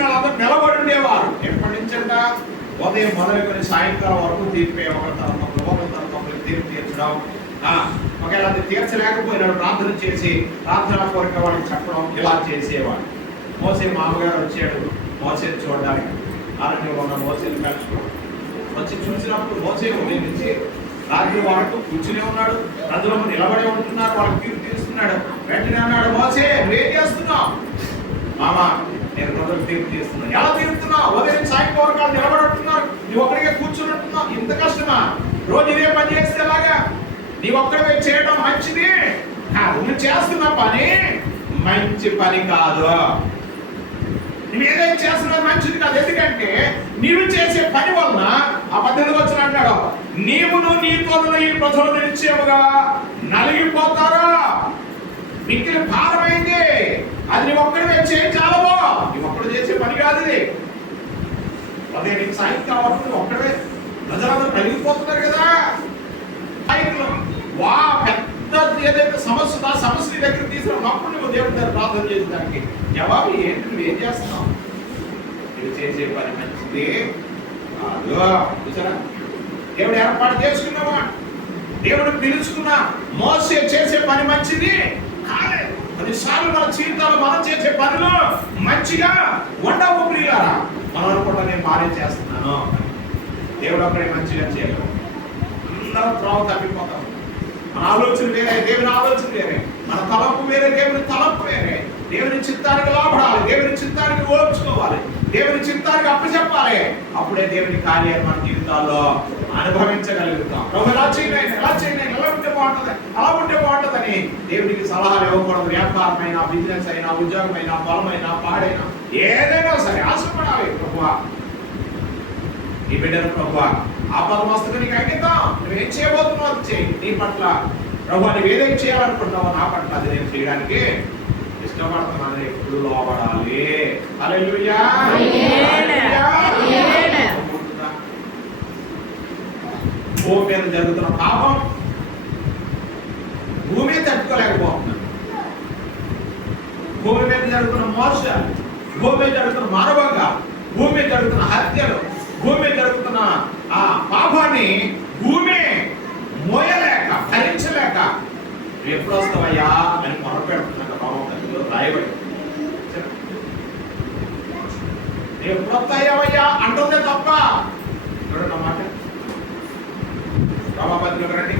వచ్చిన వాళ్ళందరూ నిలబడి ఉండేవారు. ఎప్పటి నుంచి అంట? ఉదయం మొదలుకొని సాయంకాలం వరకు తీర్పే, ఒకరి తరఫు తీర్పు తీర్చడం. ఒకవేళ అది తీర్చలేకపోయినాడు ప్రార్థన చేసి ప్రార్థన కోరిక వాడికి చెప్పడం, ఇలా చేసేవాడు. మోసే మామగారు వచ్చాడు మోసేని చూడడానికి. అరణ్యంలో ఉన్న మోసేని కలుసుకోవడం వచ్చి చూసినప్పుడు మోసే ఉదయం నుంచి రాత్రి వరకు కూర్చునే ఉన్నాడు. ప్రజలు నిలబడి ఉంటున్నారు, వాళ్ళకి తీర్పు తీరుస్తున్నాడు. వెంటనే అన్నాడు, మోసే నువ్వేం చేస్తున్నావు? మామ నేను ప్రజలకు తీర్పు తీస్తున్నాను. ఎలా తీరుతున్నావు? ఉదయం సాయంకాలం వరకు నిలబడి ఉంటున్నారు, నువ్వు ఒక్కడికే కూర్చుని ఉంటున్నావు. ఇంత కష్టమా? రోజు ఇదే పని చేస్తే ఎలాగా? నీ ఒక్కడివే చేయడం మంచిది కాదు. నువ్వు చేస్తున్న పని మంచి పని కాదు. నువ్వు ఏదైతే చేస్తున్నది మంచిది కాదు. ఎందుకంటే నీవు చేసే పని వలన ఆ 18 వచ్చిన అంటాడు, నీవును నీ తోడును ఈ ప్రజలు నిలిచేవుగా నలిగిపోతారా. మిక్కిలి భారమైంది. అది నీ ఒక్కడివే చేయచాలవో. నీ ఒక్కడు చేసే పని కాదు ఇది. అదే నీకు సాయంకాలం వరకు నువ్వు ఒక్కడే ప్రజలందరూ నలిగిపోతున్నారు కదా. వా పెద్ద ఏదైతే సమస్య ఆ సమస్య దగ్గర తీసుకున్నప్పుడు నువ్వు దేవుడి దగ్గర ప్రార్థన చేసేదానికి జవాబు ఏంటి? నువ్వేం చేస్తున్నావు? నువ్వు చేసే పని మంచిది కాదు. చూసారా, దేవుడు ఏర్పాటు చేసుకున్నావా? దేవుడు పిలుచుకున్నా. మోసే చేసే పని మంచిది కాలేదు. కొన్నిసార్లు మన జీవితాలు మనం చేసే పనులు మంచిగా ఉండవు ప్రియులారా. మనం అనుకుంటా నేను భార్య చేస్తున్నాను, దేవుడు అక్కడే మంచిగా చేయగలరు. అందరం త్రోవ తప్పిపోతాం. మన ఆలోచన వేరే, దేవుని ఆలోచన వేరే. మన తలంపు వేరే, దేవుని తలంపు వేరే. దేవుని చిత్తానికి లోపడాలి, దేవుని చిత్తానికి ఓర్చుకోవాలి, దేవుని చిత్తానికి అప్పచెప్పాలి. అప్పుడే దేవుని కార్యాలు మన జీవితాల్లో అనుభవించగలుగుతాం. ప్రభు ఎలా చేయండి, ఎలా చేయండి, ఎలా ఉంటే బాగుంటుంది, అలా ఉంటే బాగుంటుందని దేవునికి సలహాలు ఇవ్వకూడదు. వ్యాపారమైనా, బిజినెస్ అయినా, ఉద్యోగమైనా, పొలమైనా, పాడైనా, ఏదైనా సరే ఆశపడాలి. ప్రభువా ఈ బిడ్డను ప్రభువా ఆపదమస్తకు నీకు అంకితం. నువ్వేం చేయబోతున్నావు అది చేయి. నీ పట్ల ప్రభువా నువ్వు ఏదైనా చేయాలనుకుంటున్నావో నా పట్ల అది నేను చేయడానికి ఇష్టపడుతున్నాను. ఎప్పుడు లోబడాలి. హల్లెలూయా. భూమి మీద జరుగుతున్న పాపం భూమి తట్టుకోలేకపోతున్నాను. భూమి మీద జరుగుతున్న మోసాలు, భూమి మీద జరుగుతున్న మానవంగా, భూమి మీద జరుగుతున్న హత్యలు, భూమి మీద జరుగుతున్న ఆ పాపాన్ని భూమి మోయలేక భరించలేక ఎప్పుడు వస్తావయ్యా అని మొరపెడుతున్నా భావంలో రాయబడి. ఎప్పుడు వస్తాయవయ్యా అంటుందే తప్ప. చూడండి మాట రామపత్రిక రండి.